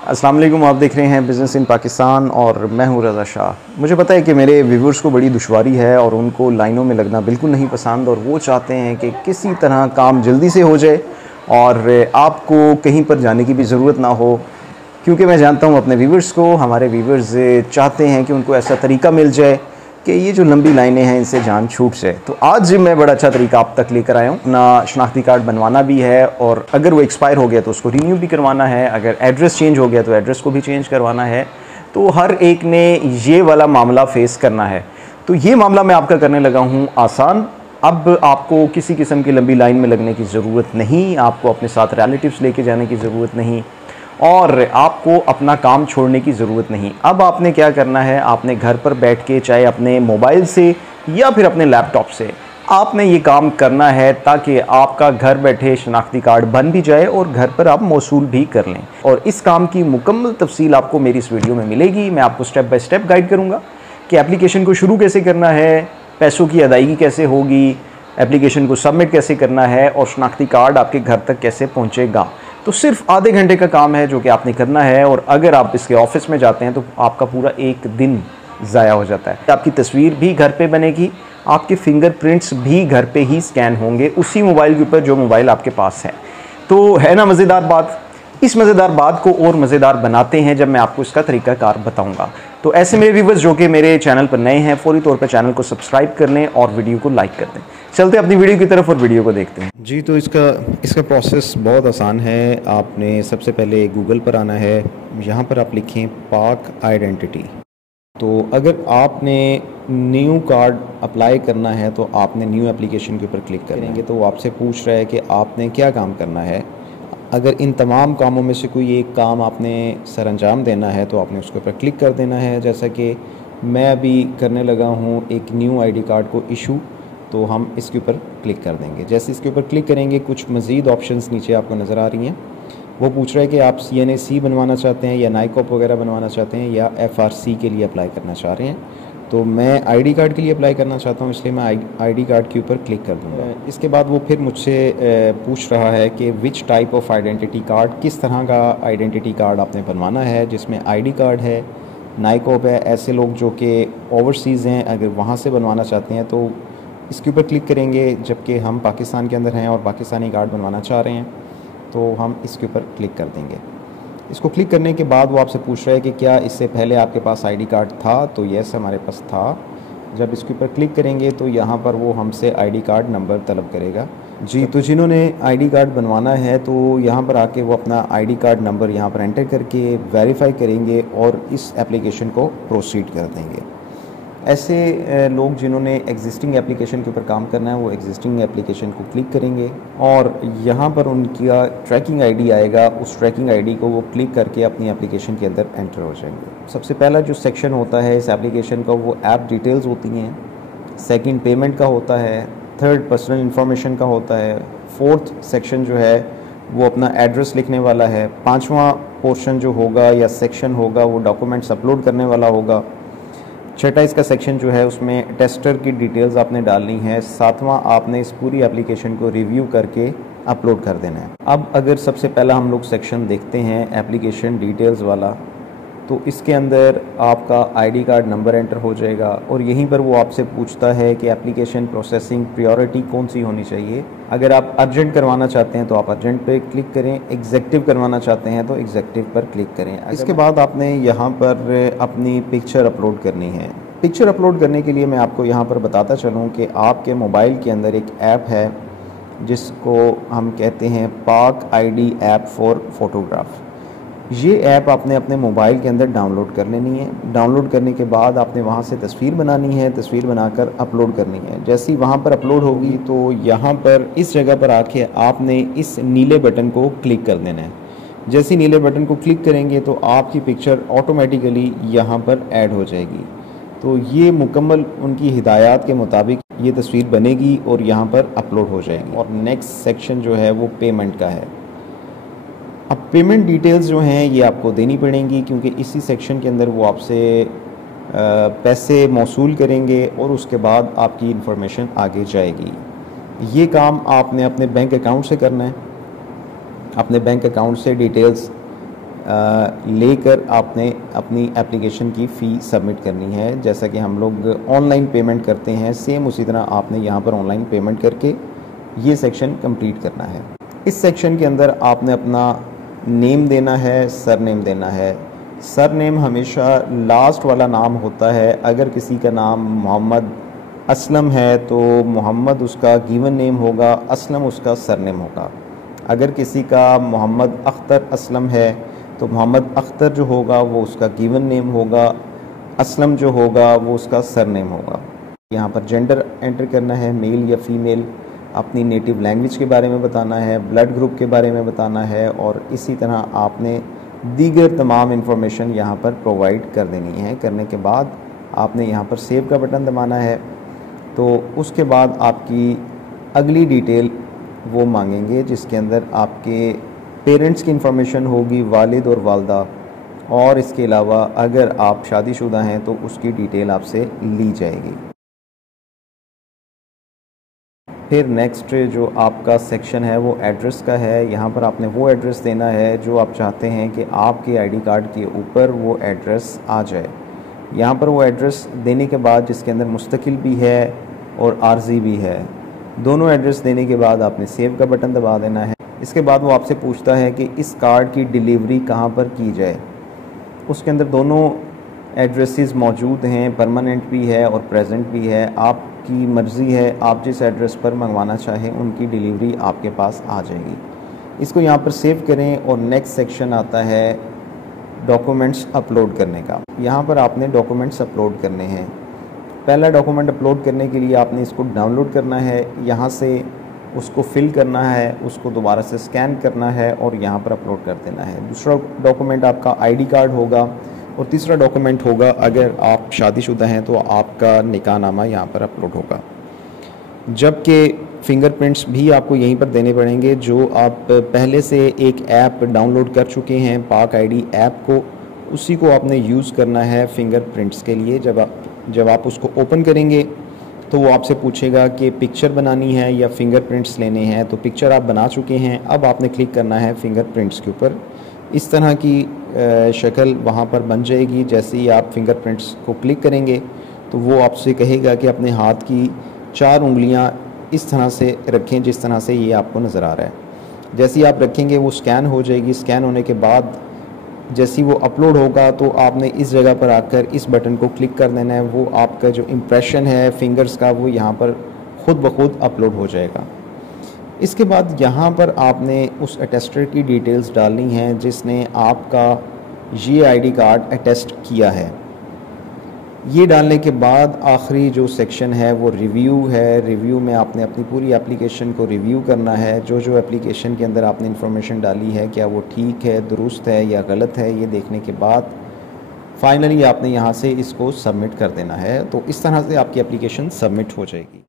अस्सलाम वालेकुम, आप देख रहे हैं बिज़नेस इन पाकिस्तान और मैं हूं रज़ा शाह। मुझे पता है कि मेरे व्यूवर्स को बड़ी दुश्वारी है और उनको लाइनों में लगना बिल्कुल नहीं पसंद और वो चाहते हैं कि किसी तरह काम जल्दी से हो जाए और आपको कहीं पर जाने की भी ज़रूरत ना हो, क्योंकि मैं जानता हूं अपने व्यूवर्स को। हमारे व्यूवर्स चाहते हैं कि उनको ऐसा तरीका मिल जाए कि ये जो लंबी लाइनें हैं इनसे जान छूट जाए। तो आज मैं बड़ा अच्छा तरीका आप तक लेकर आया हूँ। अपना शनाख्ती कार्ड बनवाना भी है और अगर वो एक्सपायर हो गया तो उसको रिन्यू भी करवाना है, अगर एड्रेस चेंज हो गया तो एड्रेस को भी चेंज करवाना है। तो हर एक ने ये वाला मामला फेस करना है। तो ये मामला मैं आपका करने लगा हूँ आसान। अब आपको किसी किस्म की लंबी लाइन में लगने की ज़रूरत नहीं, आपको अपने साथ रिलेटिव्स लेके जाने की ज़रूरत नहीं और आपको अपना काम छोड़ने की ज़रूरत नहीं। अब आपने क्या करना है, आपने घर पर बैठ के चाहे अपने मोबाइल से या फिर अपने लैपटॉप से आपने ये काम करना है ताकि आपका घर बैठे शनाख्ती कार्ड बन भी जाए और घर पर आप मौसूल भी कर लें। और इस काम की मुकम्मल तफसील आपको मेरी इस वीडियो में मिलेगी। मैं आपको स्टेप बाय स्टेप गाइड करूँगा कि एप्लीकेशन को शुरू कैसे करना है, पैसों की अदायगी कैसे होगी, एप्लीकेशन को सबमिट कैसे करना है और शनाख्ती कार्ड आपके घर तक कैसे पहुँचेगा। तो सिर्फ आधे घंटे का काम है जो कि आपने करना है और अगर आप इसके ऑफिस में जाते हैं तो आपका पूरा एक दिन ज़ाया हो जाता है। आपकी तस्वीर भी घर पे बनेगी, आपके फिंगरप्रिंट्स भी घर पे ही स्कैन होंगे उसी मोबाइल के ऊपर जो मोबाइल आपके पास है। तो है ना मज़ेदार बात। इस मज़ेदार बात को और मज़ेदार बनाते हैं जब मैं आपको इसका तरीक़ाकार बताऊंगा। तो ऐसे मेरे व्यूवर्स जो कि मेरे चैनल पर नए हैं, फौरी तौर पर चैनल को सब्सक्राइब कर लें और वीडियो को लाइक कर दें। चलते अपनी वीडियो की तरफ और वीडियो को देखते हैं। जी, तो इसका प्रोसेस बहुत आसान है। आपने सबसे पहले गूगल पर आना है, यहाँ पर आप लिखें पाक आइडेंटिटी। तो अगर आपने न्यू कार्ड अप्लाई करना है तो आपने न्यू एप्लीकेशन के ऊपर क्लिक करेंगे तो वो आपसे पूछ रहा है कि आपने क्या काम करना है। अगर इन तमाम कामों में से कोई एक काम आपने सरअंजाम देना है तो आपने उसके ऊपर क्लिक कर देना है। जैसा कि मैं अभी करने लगा हूँ एक न्यू आईडी कार्ड को इशू, तो हम इसके ऊपर क्लिक कर देंगे। जैसे इसके ऊपर क्लिक करेंगे कुछ मज़ीद ऑप्शंस नीचे आपको नज़र आ रही हैं। वो पूछ रहा है कि आप CNAC बनवाना चाहते हैं या नाइकॉप वगैरह बनवाना चाहते हैं या FRC के लिए अप्लाई करना चाह रहे हैं। तो मैं आईडी कार्ड के लिए अप्लाई करना चाहता हूँ, इसलिए मैं आईडी कार्ड के ऊपर क्लिक कर दूँगा। इसके बाद वो फिर मुझसे पूछ रहा है कि which type of identity card, किस तरह का आइडेंटिटी कार्ड आपने बनवाना है, जिसमें आईडी कार्ड है, नाइकॉप है। ऐसे लोग जो कि ओवरसीज़ हैं अगर वहाँ से बनवाना चाहते हैं तो इसके ऊपर क्लिक करेंगे, जबकि हम पाकिस्तान के अंदर हैं और पाकिस्तानी कार्ड बनवाना चाह रहे हैं तो हम इसके ऊपर क्लिक कर देंगे। इसको क्लिक करने के बाद वो आपसे पूछ रहा है कि क्या इससे पहले आपके पास आईडी कार्ड था, तो येस हमारे पास था। जब इसके ऊपर क्लिक करेंगे तो यहाँ पर वो हमसे आईडी कार्ड नंबर तलब करेगा। जी, तो जिन्होंने आईडी कार्ड बनवाना है तो यहाँ पर आके वो अपना आईडी कार्ड नंबर यहाँ पर एंटर करके वेरीफाई करेंगे और इस एप्लीकेशन को प्रोसीड कर देंगे। ऐसे लोग जिन्होंने एग्जिस्टिंग एप्लीकेशन के ऊपर काम करना है वो एग्जिस्टिंग एप्लीकेशन को क्लिक करेंगे और यहाँ पर उनका ट्रैकिंग आईडी आएगा, उस ट्रैकिंग आईडी को वो क्लिक करके अपनी एप्लीकेशन के अंदर एंटर हो जाएंगे। सबसे पहला जो सेक्शन होता है इस एप्लीकेशन का वो ऐप डिटेल्स होती हैं, सेकंड पेमेंट का होता है, थर्ड पर्सनल इन्फॉर्मेशन का होता है, फोर्थ सेक्शन जो है वो अपना एड्रेस लिखने वाला है, पाँचवा पोर्शन जो होगा या सेक्शन होगा वो डॉक्यूमेंट्स अपलोड करने वाला होगा, छठा इसका सेक्शन जो है उसमें टेस्टर की डिटेल्स आपने डालनी है, सातवां आपने इस पूरी एप्लीकेशन को रिव्यू करके अपलोड कर देना है। अब अगर सबसे पहला हम लोग सेक्शन देखते हैं एप्लीकेशन डिटेल्स वाला, तो इसके अंदर आपका आईडी कार्ड नंबर एंटर हो जाएगा और यहीं पर वो आपसे पूछता है कि एप्लीकेशन प्रोसेसिंग प्रायोरिटी कौन सी होनी चाहिए। अगर आप अर्जेंट करवाना चाहते हैं तो आप अर्जेंट पे क्लिक करें, एग्जेक्टिव करवाना चाहते हैं तो एग्जेक्टिव पर क्लिक करें। इसके बाद आपने यहाँ पर अपनी पिक्चर अपलोड करनी है। पिक्चर अपलोड करने के लिए मैं आपको यहाँ पर बताता चलूँ कि आपके मोबाइल के अंदर एक ऐप है जिसको हम कहते हैं पाक ID ऐप फॉर फोटोग्राफ। ये ऐप आपने अपने मोबाइल के अंदर डाउनलोड कर लेनी है। डाउनलोड करने के बाद आपने वहाँ से तस्वीर बनानी है, तस्वीर बनाकर अपलोड करनी है। जैसे ही वहाँ पर अपलोड होगी तो यहाँ पर इस जगह पर आके आपने इस नीले बटन को क्लिक कर देना है। जैसे ही नीले बटन को क्लिक करेंगे तो आपकी पिक्चर ऑटोमेटिकली यहाँ पर ऐड हो जाएगी। तो ये मुकम्मल उनकी हिदायत के मुताबिक ये तस्वीर बनेगी और यहाँ पर अपलोड हो जाएगी। और नेक्स्ट सेक्शन जो है वो पेमेंट का है। अब पेमेंट डिटेल्स जो हैं ये आपको देनी पड़ेंगी क्योंकि इसी सेक्शन के अंदर वो आपसे पैसे मौसूल करेंगे और उसके बाद आपकी इन्फॉर्मेशन आगे जाएगी। ये काम आपने अपने बैंक अकाउंट से करना है। अपने बैंक अकाउंट से डिटेल्स लेकर आपने अपनी एप्लीकेशन की फ़ी सबमिट करनी है। जैसा कि हम लोग ऑनलाइन पेमेंट करते हैं, सेम उसी तरह आपने यहाँ पर ऑनलाइन पेमेंट करके ये सेक्शन कंप्लीट करना है। इस सेक्शन के अंदर आपने अपना नेम देना है, सर नेम देना है। सर नेम हमेशा लास्ट वाला नाम होता है। अगर किसी का नाम मोहम्मद असलम है तो मोहम्मद उसका गिवन नेम होगा, असलम उसका सर नेम होगा। अगर किसी का मोहम्मद अख्तर असलम है तो मोहम्मद अख्तर जो होगा वो उसका गिवन नेम होगा, असलम जो होगा वो उसका सर नेम होगा। यहाँ पर जेंडर एंटर करना है, मेल या फीमेल, अपनी नेटिव लैंग्वेज के बारे में बताना है, ब्लड ग्रुप के बारे में बताना है और इसी तरह आपने दीगर तमाम इन्फॉर्मेशन यहाँ पर प्रोवाइड कर देनी है। करने के बाद आपने यहाँ पर सेव का बटन दबाना है। तो उसके बाद आपकी अगली डिटेल वो मांगेंगे जिसके अंदर आपके पेरेंट्स की इन्फॉर्मेशन होगी, वालिद और वालदा, और इसके अलावा अगर आप शादीशुदा हैं तो उसकी डिटेल आपसे ली जाएगी। फिर नेक्स्ट जो आपका सेक्शन है वो एड्रेस का है। यहाँ पर आपने वो एड्रेस देना है जो आप चाहते हैं कि आपके आईडी कार्ड के ऊपर वो एड्रेस आ जाए। यहाँ पर वो एड्रेस देने के बाद जिसके अंदर मुस्तकिल भी है और आर्जी भी है, दोनों एड्रेस देने के बाद आपने सेव का बटन दबा देना है। इसके बाद वो आपसे पूछता है कि इस कार्ड की डिलीवरी कहाँ पर की जाए। उसके अंदर दोनों एड्रेसेस मौजूद हैं, परमानेंट भी है और प्रेजेंट भी है। आपकी मर्ज़ी है, आप जिस एड्रेस पर मंगवाना चाहें उनकी डिलीवरी आपके पास आ जाएगी। इसको यहाँ पर सेव करें और नेक्स्ट सेक्शन आता है डॉक्यूमेंट्स अपलोड करने का। यहाँ पर आपने डॉक्यूमेंट्स अपलोड करने हैं। पहला डॉक्यूमेंट अपलोड करने के लिए आपने इसको डाउनलोड करना है, यहाँ से उसको फिल करना है, उसको दोबारा से स्कैन करना है और यहाँ पर अपलोड कर देना है। दूसरा डॉक्यूमेंट आपका आईडी कार्ड होगा और तीसरा डॉक्यूमेंट होगा, अगर आप शादीशुदा हैं तो आपका निकाहनामा यहाँ पर अपलोड होगा। जबकि फिंगरप्रिंट्स भी आपको यहीं पर देने पड़ेंगे। जो आप पहले से एक ऐप डाउनलोड कर चुके हैं, पाक आईडी ऐप को, उसी को आपने यूज़ करना है फिंगरप्रिंट्स के लिए। जब आप उसको ओपन करेंगे तो वो आपसे पूछेगा कि पिक्चर बनानी है या फिंगरप्रिंट्स लेने हैं। तो पिक्चर आप बना चुके हैं, अब आपने क्लिक करना है फिंगरप्रिंट्स के ऊपर। इस तरह की शक्ल वहाँ पर बन जाएगी। जैसे ही आप फिंगरप्रिंट्स को क्लिक करेंगे तो वो आपसे कहेगा कि अपने हाथ की 4 उंगलियाँ इस तरह से रखें जिस तरह से ये आपको नज़र आ रहा है। जैसे ही आप रखेंगे वो स्कैन हो जाएगी। स्कैन होने के बाद जैसे ही वो अपलोड होगा तो आपने इस जगह पर आकर इस बटन को क्लिक कर देना है। वो आपका जो इम्प्रेशन है फिंगर्स का वो यहाँ पर ख़ुद ब खुद अपलोड हो जाएगा। इसके बाद यहाँ पर आपने उस अटेस्टर की डिटेल्स डालनी हैं जिसने आपका ये आईडी कार्ड अटेस्ट किया है। ये डालने के बाद आखिरी जो सेक्शन है वो रिव्यू है। रिव्यू में आपने अपनी पूरी एप्लीकेशन को रिव्यू करना है। जो एप्लीकेशन के अंदर आपने इन्फॉर्मेशन डाली है क्या वो ठीक है, दुरुस्त है या गलत है, ये देखने के बाद फाइनली आपने यहाँ से इसको सबमिट कर देना है। तो इस तरह से आपकी एप्लीकेशन सबमिट हो जाएगी।